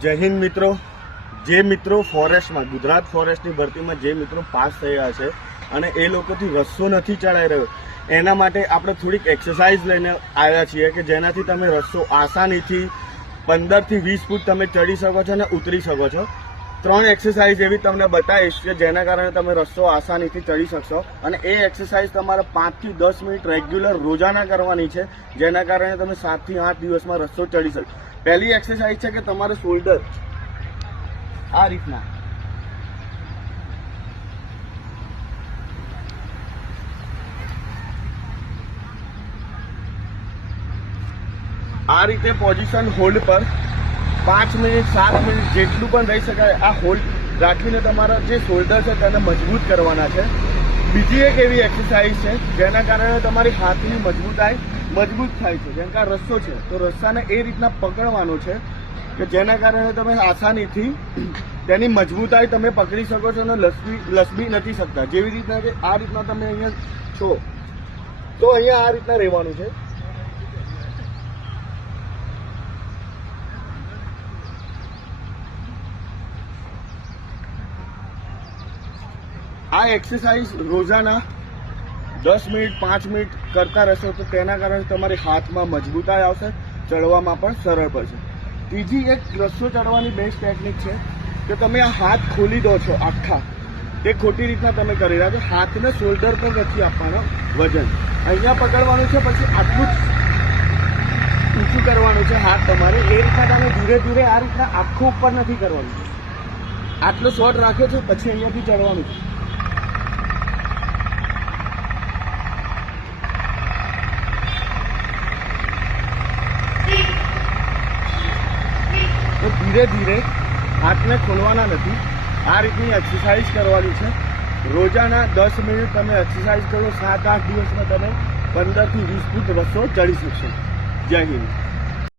જય હિન્દ મિત્રો. જે મિત્રો ફોરેસ્ટમાં ગુજરાત ફોરેસ્ટની ભરતીમાં જે મિત્રો પાસ થયા છે અને એ લોકોથી રસ્સો નથી ચડાઈ રહ્યો, એના માટે આપણે થોડીક એક્સરસાઇઝ લઈને આવ્યા છીએ કે જેનાથી તમે રસ્સો આસાનીથી 15 થી 20 ફૂટ તમે ચડી શકો છો અને ઉતરી શકો છો. 3 એક્સરસાઇઝ એવી તમને બતાવીશ કે જેના કારણે તમે રસ્સો આસાનીથી ચડી શકશો અને એ એક્સરસાઇઝ તમારે 5 થી 10 મિનિટ રેગ્યુલર રોજાના કરવાની છે, જેના કારણે તમે 7 થી 8 દિવસમાં રસ્સો ચડી શકશો. પહેલી એક્સરસાઇઝ છે કે તમારે શોલ્ડર આ રીતના આ રીતે પોઝિશન હોલ્ડ પર 5 મિનિટ 7 મિનિટ જેટલું પણ રહી શકાય આ હોલ્ડ રાખીને તમારા જે શોલ્ડર છે તેને મજબૂત કરવાના છે. બીજી એક એવી એક્સરસાઇઝ છે જેના કારણે તમારી હાથની મજબૂતાઈ મજબૂત થાય છે. જેમ કે આ રસ્સો છે તો રસ્સાને એ રીતના પકડવાનો છે કે જેના કારણે તમે આસાનીથી તેની મજબૂતાઈ તમે પકડી શકો છો અને લસબી નથી શકતા. જેવી રીતના કે આ રીતના તમે અહીંયા છો તો અહીંયા આ રીતના રહેવાનું છે. આ એક્સરસાઇઝ રોજાના 10 મિનિટ 5 મિનિટ કરતા રહેશો તો તેના કારણે તમારી હાથમાં મજબૂતાઈ આવશે, ચડવામાં પણ સરળ પડશે. ત્રીજી એક રસ્સો ચડવાની બેસ્ટ ટેકનિક છે કે તમે આ હાથ ખોલી દો છો આખા, તે ખોટી રીતના તમે કરી રહ્યા છો. હાથને શોલ્ડર પર નથી આપવાનો વજન, અહીંયા પકડવાનું છે, પછી આટલું જ ઊંચું કરવાનું છે હાથ તમારે. એ રીતના તમે ધીરે ધીરે આ રીતના આખું ઉપર નથી કરવાનું. આટલો શોર્ટ રાખ્યો છે પછી અહીંયાથી ચડવાનું છે. તો ધીરે ધીરે હાથને ખોલવાના નથી, આ રીતની એક્સરસાઇઝ કરવાની છે. રોજાના 10 મિનિટ તમે એક્સરસાઇઝ કરો, 7-8 દિવસમાં તમે 15 થી 20 ફૂટ રસ્સો ચડી શકશો. જય હિન્દ.